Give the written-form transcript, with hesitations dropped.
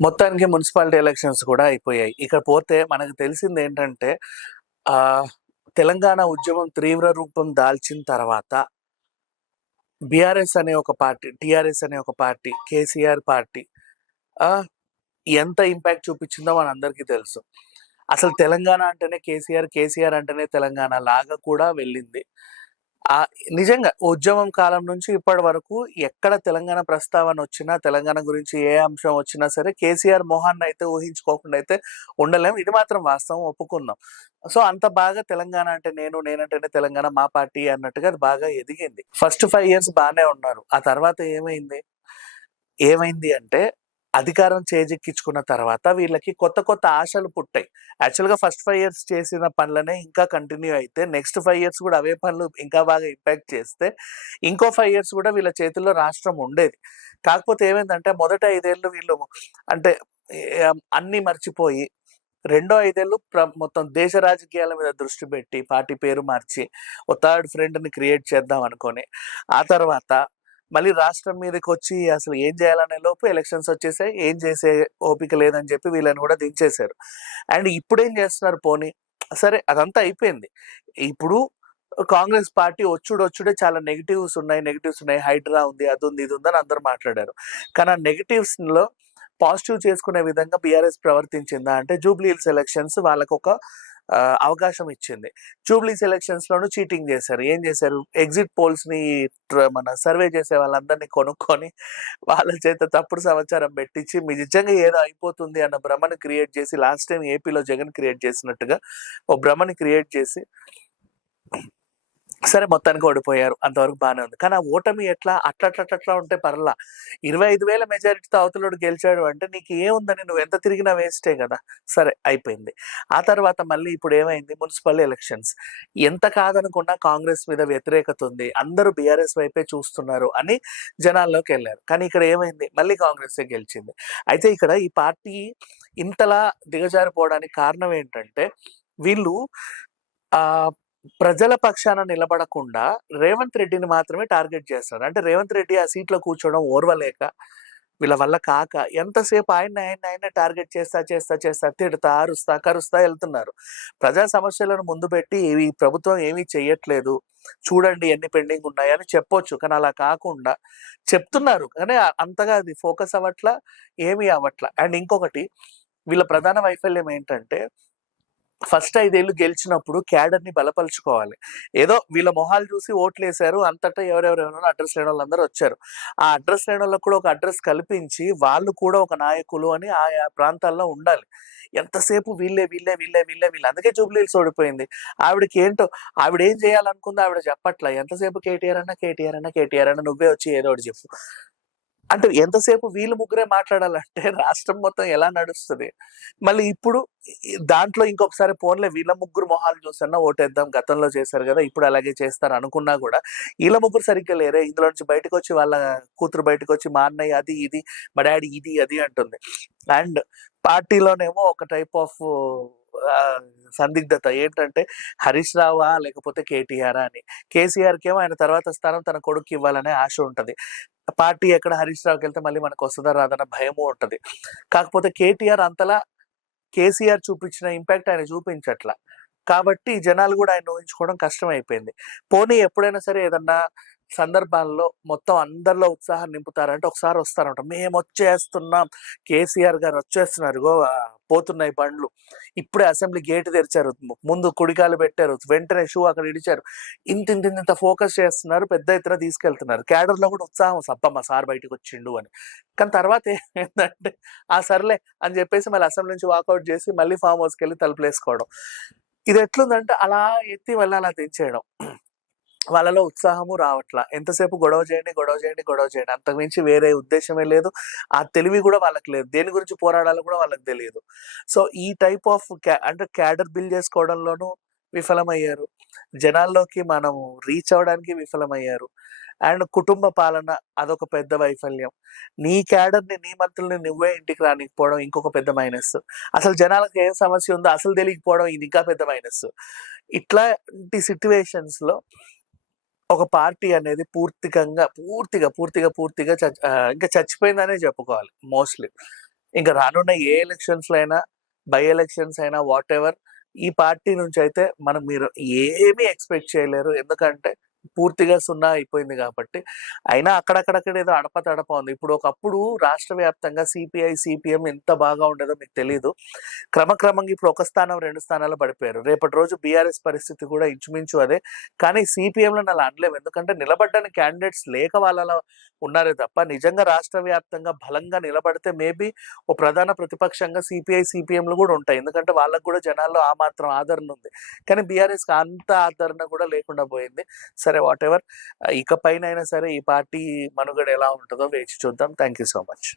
మొత్తానికి municipality elections కూడా అయిపోయాయి. ఇక పోతే మనకు తెలిసిందేంటంటే తెలంగాణ ఉద్యమం తీవ్ర రూపం దాల్చిన తర్వాత బీఆర్ఎస్ అనే ఒక పార్టీ, టీఆర్ఎస్ అనే ఒక పార్టీ, కేసీఆర్ పార్టీ ఆహ్, ఎంత ఇంపాక్ట్ చూపించిందో మనందరికీ తెలుసు. అసలు తెలంగాణ అంటేనే కేసీఆర్, కేసీఆర్ అంటేనే తెలంగాణ లాగా కూడా వెళ్ళింది. ఆహ్, నిజంగా ఉద్యమం కాలం నుంచి ఇప్పటి వరకు ఎక్కడ తెలంగాణ ప్రస్తావనొచ్చినా, తెలంగాణ గురించి ఏ అంశం వచ్చినా సరే కేసీఆర్ మొహాన్నయితే ఊహించుకోకుండా అయితే ఉండలేం. ఇది మాత్రం వాస్తవం ఒప్పుకుందాం. సో, అంత బాగా తెలంగాణ అంటే నేనంటేనే తెలంగాణ మా పార్టీ అన్నట్టుగా అది బాగా ఎదిగింది. ఫస్ట్ 5 ఇయర్స్ బానే ఉన్నారు. ఆ తర్వాత ఏమైంది? ఏమైంది అంటే అధికారం చేజిక్కించుకున్న తర్వాత వీళ్ళకి కొత్త కొత్త ఆశలు పుట్టాయి. యాక్చువల్‌గా ఫస్ట్ 5 ఇయర్స్ చేసిన పనులనే ఇంకా కంటిన్యూ అయితే నెక్స్ట్ 5 ఇయర్స్ కూడా అవే పనులు ఇంకా బాగా ఇంపాక్ట్ చేస్తే ఇంకో 5 ఇయర్స్ కూడా వీళ్ళ చేతుల్లో రాష్ట్రం ఉండేది. కాకపోతే ఏమైందంటే మొదటి 5 ఏళ్ళు వీళ్ళు అంటే అన్నీ మర్చిపోయి రెండో 5 ఏళ్ళు మొత్తం దేశ రాజకీయాల మీద దృష్టి పెట్టి పార్టీ పేరు మార్చి ఓ థర్డ్ ఫ్రంట్‌ని క్రియేట్ చేద్దాం అనుకోని ఆ తర్వాత మళ్ళీ రాష్ట్రం మీదకొచ్చి అసలు ఏం చేయాలనే లోపు ఎలక్షన్స్ వచ్చేసాయి. ఏం చేసే ఓపిక లేదని చెప్పి వీళ్ళని కూడా దించేశారు. అండ్ ఇప్పుడేం చేస్తున్నారు పోనీ, సరే అదంతా అయిపోయింది. ఇప్పుడు కాంగ్రెస్ పార్టీ వచ్చుడొచ్చుడే చాలా నెగెటివ్స్ ఉన్నాయి. హైడ్రా ఉంది, అదుంది, ఇదుంది అని అందరూ మాట్లాడారు. కానీ ఆ నెగెటివ్స్‌లో పాజిటివ్ చేసుకునే విధంగా బీఆర్ఎస్ ప్రవర్తించిందా అంటే జూబ్లీ హిల్స్ ఎలక్షన్స్ వాళ్ళకొక అవకాశం ఇచ్చింది. జూబ్లీ హిల్స్ ఎలక్షన్స్‌లోనూ చీటింగ్ చేశారు. ఏం చేశారు? ఎగ్జిట్ పోల్స్‌ని మన సర్వే చేసే వాళ్ళందరిని కొనుక్కొని వాళ్ళ చేత తప్పుడు సమాచారం పెట్టించి నిజంగా ఏదో అయిపోతుంది అన్న భ్రమను క్రియేట్ చేసి లాస్ట్ టైమ్ ఏపీలో జగన్ క్రియేట్ చేసినట్టుగా ఓ భ్రమని క్రియేట్ చేసి సరే మొత్తానికి ఓడిపోయారు. అంతవరకు బానే ఉంది. కానీ ఆ ఓటమి ఎట్లా అట్లా ఉంటే పర్లా. 25,000 మెజారిటీతో అవతలోడు గెలిచాడు అంటే నీకు ఏముందని నువ్వెంత తిరిగినా వేస్టే గదా! సరే అయిపోయింది. ఆ తర్వాత మళ్ళీ ఇప్పుడేమైంది మున్సిపల్ ఎలక్షన్స్. ఎంత కాదనుకున్నా కాంగ్రెస్ మీద వ్యతిరేకత ఉంది. అందరూ బీఆర్ఎస్ వైపే చూస్తున్నారు అని జనాల్లోకెళ్లారు. కానీ ఇక్కడ ఏమైంది? మళ్ళీ కాంగ్రెసే గెలిచింది. అయితే ఇక్కడ ఈ పార్టీ ఇంతలా దిగజారిపోవడానికి కారణం ఏంటంటే వీళ్ళు ఆహ్, ప్రజల పక్షాన నిలబడకుండా రేవంత్ రెడ్డిని మాత్రమే టార్గెట్ చేస్తారు. అంటే రేవంత్ రెడ్డి ఆ సీట్‌లో కూర్చోవడం ఓర్వలేక, వీళ్ళ వల్ల కాక ఎంతసేపు ఆయన్నే టార్గెట్ చేస్తా, తిడతా, అరుస్తా, కరుస్తా ఎళ్తున్నారు. ప్రజా సమస్యలను ముందు పెట్టి ఈ ప్రభుత్వం ఏమీ చెయ్యట్లేదు. చూడండి ఎన్ని పెండింగ్ ఉన్నాయని చెప్పొచ్చు. కానీ అలా కాకుండా చెప్తున్నారు. కానీ అంతగా అది ఫోకస్ అవ్వట్ల, ఏమీ అవ్వట్ల. అండ్ ఇంకొకటి వీళ్ళ ప్రధాన వైఫల్యం ఏంటంటే ఫస్ట్ 5 ఏళ్ళు గెలిచినప్పుడు క్యాడర్‌ని బలపరుచుకోవాలి. ఏదో వీళ్ళ మొహాలు చూసి ఓట్లేసారు. అంతటా ఎవరెవరెవరో అడ్రెస్ లేనోళ్ళందరూ వచ్చారు. ఆ అడ్రెస్ లేనోళ్ళకి కూడా ఒక అడ్రెస్ కల్పించి, వాళ్ళు కూడా ఒక నాయకులు అని ఆయా ప్రాంతాల్లో ఉండాలి. ఎంతసేపు వీళ్ళే. అందుకే జూబ్లీ హిల్స్ ఓడిపోయింది. ఆవిడకేంటో ఆవిడేం చేయాలనుకుందో ఆవిడ చెప్పట్ల. ఎంతసేపు కేటీఆర్ అన్న నువ్వే వచ్చి ఏదో ఒకటి చెప్పు. అంటే ఎంతసేపు వీళ్ళు ముగ్గురే మాట్లాడాలంటే రాష్ట్రం మొత్తం ఎలా నడుస్తది? మళ్ళీ ఇప్పుడు దాంట్లో ఇంకొకసారి పోన్లే వీళ్ళ ముగ్గురు మొహాలు చూసన్నా ఓటేద్దాం. గతంలో చేశారు గదా! ఇప్పుడు అలాగే చేస్తారు అనుకున్నా గూడా, ఈళ్ళ ముగ్గురు సరిగ్గా లేరే. ఇందులో నుంచి బయటకొచ్చి వాళ్ళ కూతురు బయటకొచ్చి మా అన్నయ్య అది, ఇది, మా డ్యాడీ ఇది, అది అంటుంది. అండ్ పార్టీలోనేమో ఒక టైప్ ఆఫ్ ఆహ్, సందిగ్ధత ఏంటంటే హరీష్ రావా? లేకపోతే కేటీఆరా అని. కేసీఆర్‌కేమో ఆయన తర్వాత స్థానం తన కొడుక్కివ్వాలనే ఆశ ఉంటది. పార్టీ ఎక్కడ హరీష్ రావుకెళ్తే మళ్ళీ మనకొస్తదా రాదన్న భయము ఉంటది. కాకపోతే కేటీఆర్ అంతలా కేసీఆర్ చూపించిన ఇంపాక్ట్ ఆయన చూపించట్ల. కాబట్టి జనాలు గూడా ఆయన్ని ఊహించుకోవడం కష్టమైపోయింది. పోనీ ఎప్పుడైనా సరే ఏదన్నా సందర్భాల్లో మొత్తం అందరిలో ఉత్సాహం నింపుతారంటే ఒకసారి వస్తారన్నమాట. మేమొచ్చేస్తున్నాం. కేసీఆర్ గారు వచ్చేస్తున్నారు. ఇగో పోతున్నాయి బండ్లు. ఇప్పుడే అసెంబ్లీ గేట్ తెరిచారు. ముందు కుడికాలు పెట్టారు. వెంటనే షూ అక్కడ ఇడిచారు. ఇంతింతింతింత ఫోకస్ చేస్తున్నారు. పెద్ద ఎత్తున తీసుకెళ్తున్నారు. క్యాడర్‌లో గూడా ఉత్సాహం అబ్బా! మా సార్ బయటికొచ్చిండు అని. కానీ తర్వాత ఏమైందంటే సర్లే అని జెప్పేసి మళ్ళీ అసెంబ్లీ నుంచి వాకౌట్ జేసి మళ్ళీ ఫార్మ్ హౌస్‌కెళ్ళి తలుపులేసుకోవడం. ఇదెట్లుందంటే అలా ఎత్తి మళ్ళీ అలా దించేయడం. వాళ్ళలో ఉత్సాహము రావట్ల. ఎంతసేపు గొడవ చేయండి. అంతకు మించి వేరే ఉద్దేశ్యమే లేదు. ఆ తెలివి గూడా వాళ్ళకి లేదు. దేని గురించి పోరాడాలో గూడా వాళ్ళకి తెలీదు. సో, ఈ టైప్ ఆఫ్ అంటే క్యాడర్ బిల్డ్ చేసుకోవడంలోనూ విఫలమయ్యారు. జనాల్లోకి మనం రీచ్ అవ్వడానికి విఫలమయ్యారు. అండ్ కుటుంబ పాలన అదొక పెద్ద వైఫల్యం. నీ క్యాడర్‌ని, నీ మంత్రుల్ని నువ్వే ఇంటికి రానీకపోవడం ఇంకొక పెద్ద మైనస్. అసలు జనాలకి ఏం సమస్య ఉందో అసలు తెలియకపోవడం ఇది ఇంకా పెద్ద మైనస్. ఇట్లాంటి సిట్యుయేషన్స్‌లో ఒక పార్టీ అనేది పూర్తిగా ఇంకా చచ్చిపోయిందనే చెప్పుకోవాలి మోస్ట్‌లీ. ఇంక రానున్న ఏ ఎలక్షన్స్‌లో అయినా, బై ఎలక్షన్స్ అయినా వాటెవర్ ఈ పార్టీ నుంచయితే మీరు ఏమీ ఎక్స్‌పెక్ట్ చేయలేరు. ఎందుకంటే పూర్తిగా సున్నా అయిపోయింది గాబట్టి. అయినా అక్కడక్కడక్కడ ఏదో అడపతడప ఉంది. ఇప్పుడు ఒకప్పుడు రాష్ట్ర వ్యాప్తంగా సిపిఐ, సిపిఎం ఎంత బాగా ఉండేదో మీకు తెలీదు. క్రమక్రమంగా ఇప్పుడు ఒక స్థానం, 2 స్థానాల్లో పడిపోయారు. రేపటి రోజు బీఆర్ఎస్ పరిస్థితి కూడా ఇంచుమించు అదే. కానీ సిపిఎంలను అలా అనలేము. ఎందుకంటే నిలబడ్డానికి క్యాండిడేట్స్ లేక వాళ్ళలా ఉన్నారే తప్ప, నిజంగా రాష్ట్ర వ్యాప్తంగా బలంగా నిలబడితే మేబీ ఓ ప్రధాన ప్రతిపక్షంగా సిపిఐ, సిపిఎంలు గూడా ఉంటాయి. ఎందుకంటే వాళ్ళకి గూడా జనాల్లో ఆ మాత్రం ఆదరణ ఉంది. కానీ బీఆర్ఎస్‌కి అంత ఆదరణ కూడా లేకుండా పోయింది. సరే వాటెవర్ ఇకపైనైనా సరే ఈ పార్టీ మనుగడ ఎలా ఉంటదో వేచి చూద్దాం. Thank you so much.